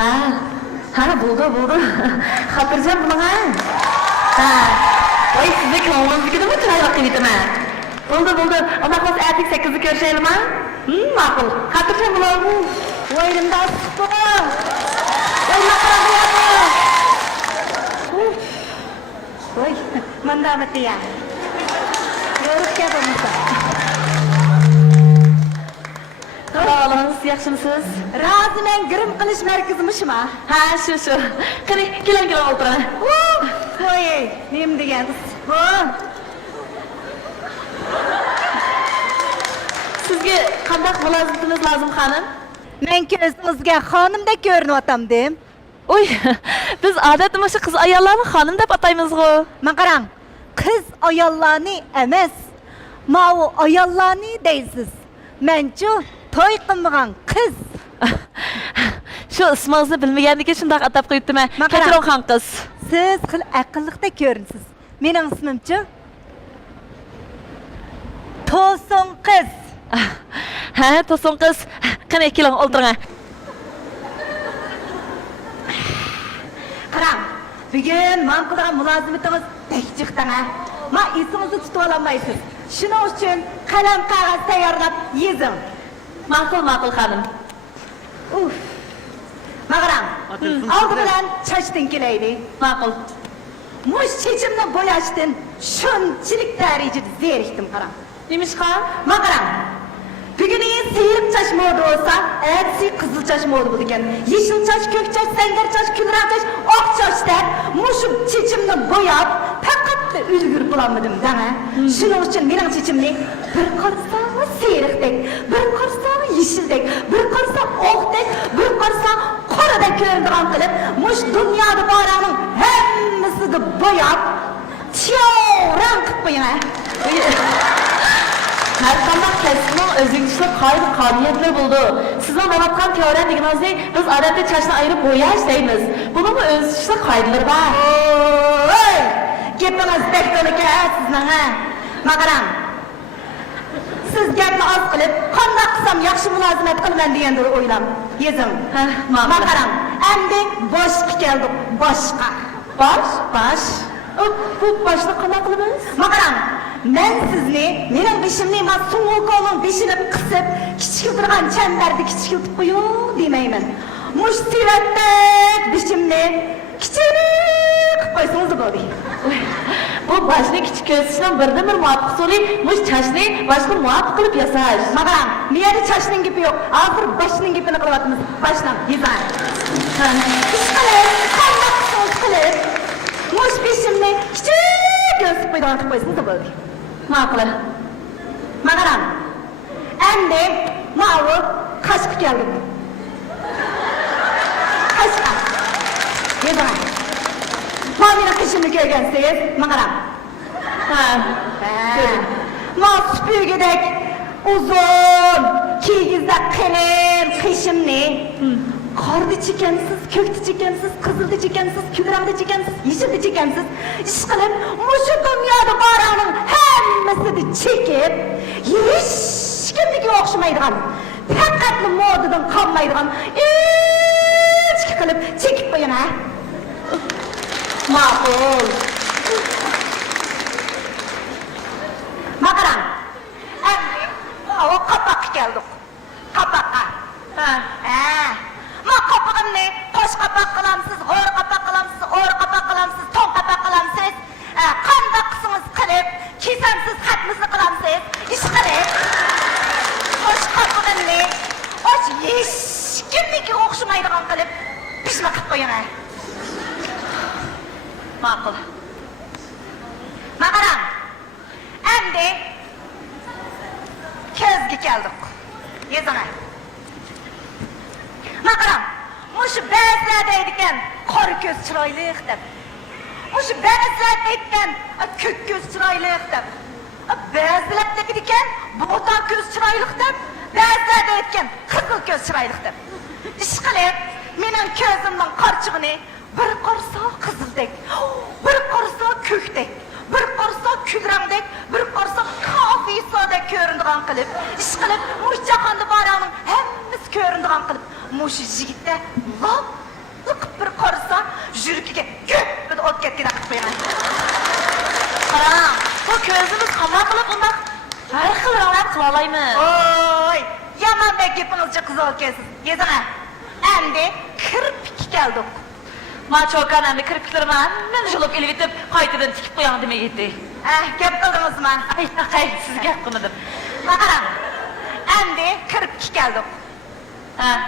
Ha, buldu. Hatırlayacağım bunu ha. Ha. Oy, size konuğunuzu gidin mi? Tırayla kıyıdım ha. Buldu. Ona kız erkek 8'i görüşelim ha. Makul. Hatırlayacağım bunu. Oyunumda sıkı. Oyunumda kıyafı. Oy, manda mı diye. Yoruk yapımızda. Sağolunuz, yaxshimisiz? Razı men gürüm qilish markazimishmi? Ha, shu. Qani, keling o'tiring. Oy, nima degansiz? Sizga qanday mulozamatimiz lozim, xonim? Men ko'zingizga xonimdek ko'rinyaptam dem. Oy, biz odatda mana shu qiz ayollarni xonim deb ataymiz-ku. Mana qarang, qiz ayollarni emas, ma'u ayollarni deysiz. Menchu to'y qilmagan qiz. Shu ismingizni bilmagandan shunday atab qo'yibdim-a. Kechiring, xon qiz. Siz xil aqlliqdek ko'rinsiz. Mening ismimchi To'sin qiz. Ha, To'sin qiz. Qani, keling o'tiring. Qarang, bugun men qilgan mulozimatingiz tekchiqdan-a. Men esingizni tutib olmaysiz. Shuning uchun qalam qog'oz tayyorlab yezing. Ma'qul, xonim. Mana qarang, oldi bilan chachdan kelaylik. Ma'qul. Mush chechimni bo'yashdan shunchalik darajada zerikdim qarang. Nemishqa? Mana qarang. Bugun siyriq chash moda bo'lsa, ertasi qizil chash moda bo'ldi ekan. Yeshil chash, ko'k chash, sangar chash, kulraq chash, oq chashda mush chechimni bo'yab, faqat ulgurib qolmadim dana. Shuning uchun mening chechimni bir qarasa siyriqdek, bir qarasa yeshildek, bir qarasa oqdek, bir qarasa qoradek ko'rinadigan qilib, mush dunyoda borlarning hammasiga bo'yab, tiyovran qilib qo'ying. Her qanday kasbning o'zingizga qoyil qobiliyatlar bo'ldi. Sizning anlatgan teoriya deganingizni biz odatda chashni ayirib bo'yash deymiz. Buning o'zingizga qoidalari bor. Oy! Gapingiz bektoniki sizning ha. Mana qarang. Siz gapni oz qilib, qanday qilsam yaxshi mulozimat qilaman degandir o'ylab. Yezing. Mana qarang. Endi boshqa keldik, boshqa. Bosh. Bu boshni qanday qilamiz? Mana qarang. Men sizni, mening beshimni mas'ulkoning beshini qisib, kichik turgan chandarni kichikiltib qo'ying demayman. Mush siratdek beshimni kichik qilib qo'ysangiz bo'ldi. Bu boshni kichik ko'rsatishdan birdan bir muvofiq usuli mush chashni boshqa muvofiq qilib yasash. Mana qarang, miyada chashning gapi yo'q. Hozir boshning gapini qilyapmiz. Boshdan yezar. Qilib, mush beshimni kichik ko'rsatib qo'ysangiz bo'ldi. Ma'qul. Mana qarang. Endi ma'u qashqa keldi. Qashqa. Yezar. Mana qishimni ko'rgansiz, mana qarang. Ma süpürgedek uzun, kiyigizde kalem, qishimni. Qorda chekansiz, ko'kda chekansiz, qizilda chekansiz, kulrangda chekansiz, yeshilda chekansiz. Ish qilib, mushu dunyoda borlarning hammasini chekib, hech kimga o'xshamaydigan, faqat modadan qolmaydigan, ichki qilib chekib qo'ying ha. Ma'qul. Mana qarang. O qapoqqa keldik. Qapoqqa. Ma qopog'imni qo'sh qapoq qilamsiz, g'o'r qapoq qilamsiz, o'r qapoq qilamsiz, to'n qapoq qilamsiz. Qanday qilsangiz qilib, kesamsiz, xatmizni qilamsiz, ish qilib. Qo'sh qopog'imni och hech kimga o'xshamaydigan qilib, pishma qilib qo'ying. Ma'qul. Mana qarang. Endi ko'zga keldik. Yezana. Mana qarang. Mushu ba'zilar deydigan qora ko'z chiroyli deb. Mushu ba'zilar deydigan ko'k ko'z chiroyli deb. Ba'zilar deydigan bo'ta ko'z chiroyli deb. Ba'zilar deydigan qizil ko'z chiroyli deb. Ish qilib, mening ko'zimning qarchig'ini bir qarsa qizildek, bir qarsa ko'kdek, bir qarsa kulrangdek, bir qarsa kofisodek ko'rinadigan qilib, ish qilib, mush jahonda borlarning hammasi ko'rinadigan qilib, mush yigitda lop Qanday qilib undaq har xil ranglar qila olamiz? Oy, yaman bek gepinizce kız olkesiz. Gezene, endi kirpik geldik. Ma çokan endi kirpiklarimi men julub ilib qaytadan tikib qo'yang demay ketdi. Gep kıldınız mı? Ay, sizga gap qilmadim. Bakaram, endi kirpik geldik. Ha.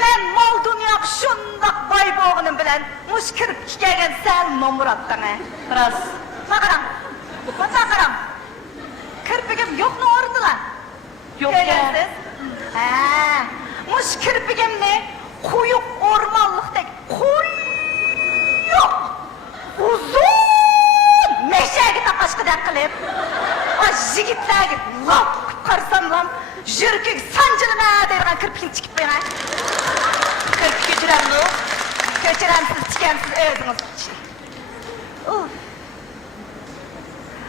Men mol dünya şundaq boy boğunum bilen muş kirpik gelgen sen nomurattan Biraz Bakaram, bakaram. Kirpigim yok ne ordular? yo'q ya. Görüyorsunuz? Muş kirpigimni quyuq ormanlıqdek quyuq uzun meşegi taqaşqıdak qilib jigitlarga lop qarsam lan jurkik sanjilma deydigan kirpigini tikib qo'yaman. Kirpik ko'chiramni. Ko'chiramsiz tikamsiz o'zingiz.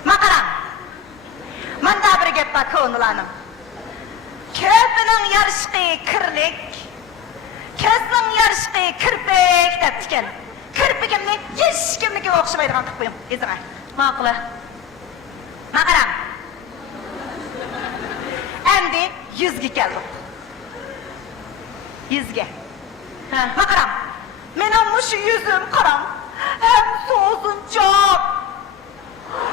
Maqaram. Manda bir gap bor ko'nglanim. Köpünün yarışqı kirlik, közünün yarışqı kirpik deb tikan. Kirpigimni hech kimnikiga o'xshamaydigan qilib qo'yim. Ezma. Ma'qula. Maqaram. Endi yuzga keldim. Yuzga. Ha. Maqaram. Mening mushu yuzim qaram. Hem so'zinchoq,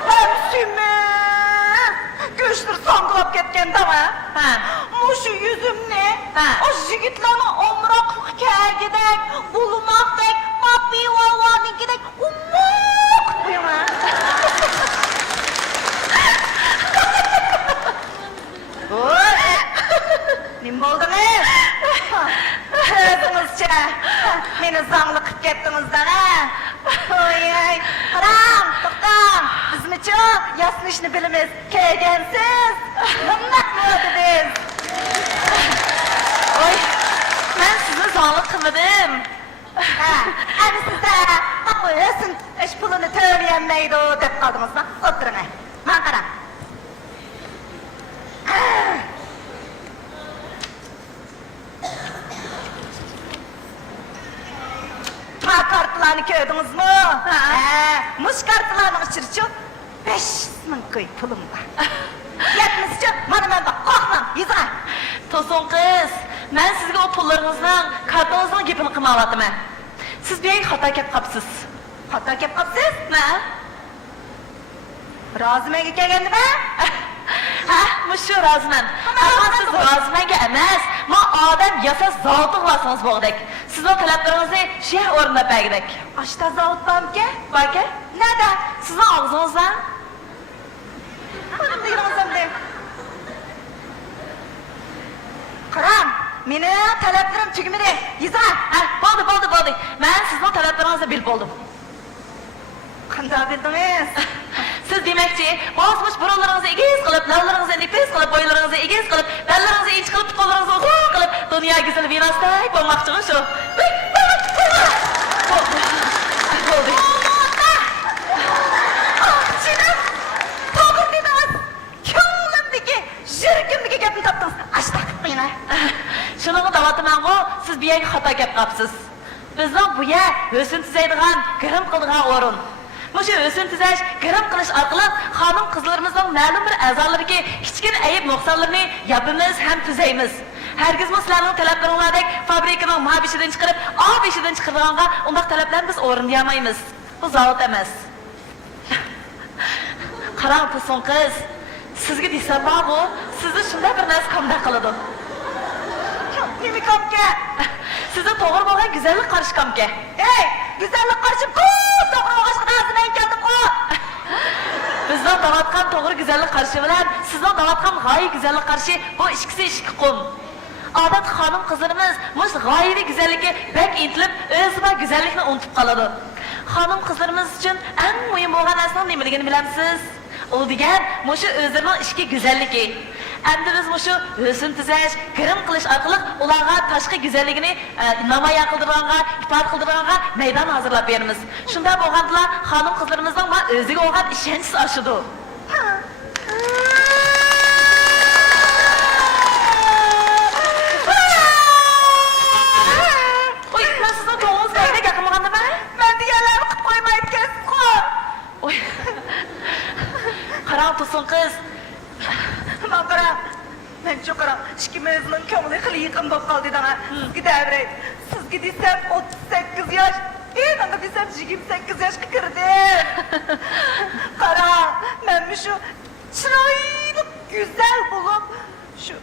hem sümük. Güçlür sangılap ketken dama. Ha. Muşu yüzümni, Ha. o jigitlarni omroqliq kagidek, bulmaqdek, mapi vavanigidek umoq qo'yaman. Oy! Nim bo'ldingiz? O'zingizcha meni zangli qilib ketdingizdan ha. Oy, qaram, to'xtam. Bizmichi yasnishni bilamiz. Kelgansiz. Nimnaq bo'ldingiz? Oy, men sizni zog'liq qilmadim. Ani sizda qo'yasin, ish pulini to'layanmaydi deb qoldingizmi? O'tiring. Men qarang. Kartlarını gördünüz mü? Muş kartlarının içirçi 500.000 koy pulum var. Yetmişçi, bana ben bak, korkmam, yüzüne. To'sin qiz, men sizga o pullaringizning, kartangizni gapini qilmayapman. Siz bu yerga xato kelib qolibsiz. Hatta kep kapsız. Na? Razımengi kelgendi mi? Ha, mushu roziman. Ammo siz rozimanga emas, men odam yasa zoti qilasiniz bo'g'dek. Sizning talablaringizni shu o'rnab bergidek. Aşta zavut bamke? Barka? Nada? Sizning og'zingizdan Hanım deyilmezim de. Karam, meni taleplerim tügümedi. Yüzüne. ha, bo'ldi. Men sizning talablaringizni bilib bo'ldim. Qanday bildiniz? Siz demakchi, bosmish burunlaringizni egiz qilib, lavlaringizni nefis qilib, bo'ylaringizni egiz qilib, bellaringizni inch qilib, qo'llaringizni uzun qilib, dunyo go'zal vinosidek bo'lmoqchimi shu? Bo'ldi. Çiğdem, to'g'ri dediniz. Ko'nglimdagi, yuragimdagi gapni topdingiz. Ashta qilib qo'ying. Shuningga da'vatman-ku, siz bu yerga xato kelib qolibsiz. Bizning bu yer o'sin tuzaydigan, g'irim qiladigan o'rin. Mushu o'sin tuzash, g'irim qilish orqali xonim qizlarimizning ma'lum bir a'zolariga kichkina ayib nuqsonlarni yopimiz ham tuzaymiz. Hargiz sizlarning talablaringlardek fabrikaning mabishidan chiqarib, obishidan chiqarganga undaq talablarni biz o'rinlayolmaymiz. Bu zavod emas. Qarang, To'sin qiz, sizga desam bu, sizni shunday bir narsa qanday qiladi? Nemi komke? Sizni to'g'ri bo'lgan go'zallik qarishkamka. Ey, güzellik qarshib, to'g'ri o'g'ashqa razımen keldim o. Bizning davatgan to'g'ri go'zallik qarishi bilan sizning davatgan g'oyi go'zallik qarishi bu ikkisi ikki qum. Odat xonim qizlarimiz mush g'oyaviy go'zallikka bak intilib, o'zima go'zallikni unutib qoladi. Xonim qizlarimiz uchun eng muhim bo'lgan narsa nimaligini bilamsiz? U degan mushu o'zlarining ichki go'zalligi. Endi biz mushu o'sin tuzash, kirim qilish orqali ularga tashqi go'zalligini namoyon qildirganga, ifoda qildirganga maydon hozirlab beramiz. Shunda bo'lganda xonim qizlarimizning va o'ziga bo'lgan ishonchi oshidi. Oy, men sizning to'g'ringiz nega gapirmagandimmi? Ben diğerlerini qilib qo'ymaydi ekansiz. Oy. Qarang, To'sin olsun kız. Makara, ben çok ara, ikimizin kömürü hılı yıkım bop kaldı dana. Siz gidevrey, siz gidiysem 38 yaş, ben gidiysem 28 yaş kıkırdım. Kara, ben şu çıraylı güzel bulup, şu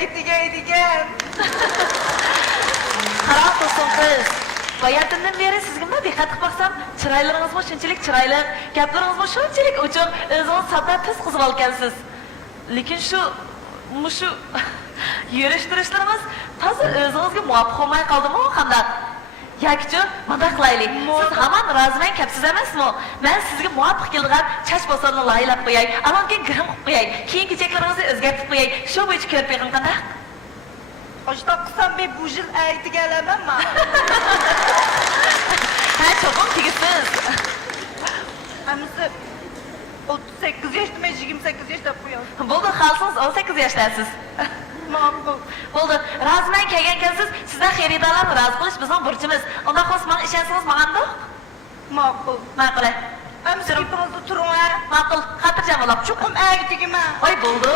gidigen. Qarab olsun kız. Bayatından beri sizga dikkat qilib baksam, chiroylaringiz shunchalik chiroyli, gaplaringiz shunchalik ochiq, o'zingiz sabdan tez qizib olgansiz. Lekin shu yurish-turishlarimiz toza o'zingizga muvofiq bo'lmay qoldimi, qanday? Yoki bunday qilaylik. Siz hamon roziman kapsiz emasmi? Men sizga muvofiq kelgan chash bosolni laylab qo'yay, alonga grim qilib qo'yay, keyin kechaklaringizni o'zgartirib qo'yay. Shu bo'yicha ko'rib beqim qanday? Hoşta kısam bir bu yıl eğiti gelemem mi? Ha, çoğun tigisiz. Hemisi 38 yaşında, 28 yaşında yapıyor. Bo'ldi, xalsınız 18 yaşdasiz. Makul. Bo'ldi, roziman kelgankansiz, sizdan xaridorlarni rozi qilish bizning burchimiz. Unda xo'sh, men ishonsangiz ma'qulmi? Makul. Ma'qul. Hemisi ipinizde turun ha. Ma'qul, xotirjam bo'lib. Çukum eğiti gime. Voy, bo'ldi.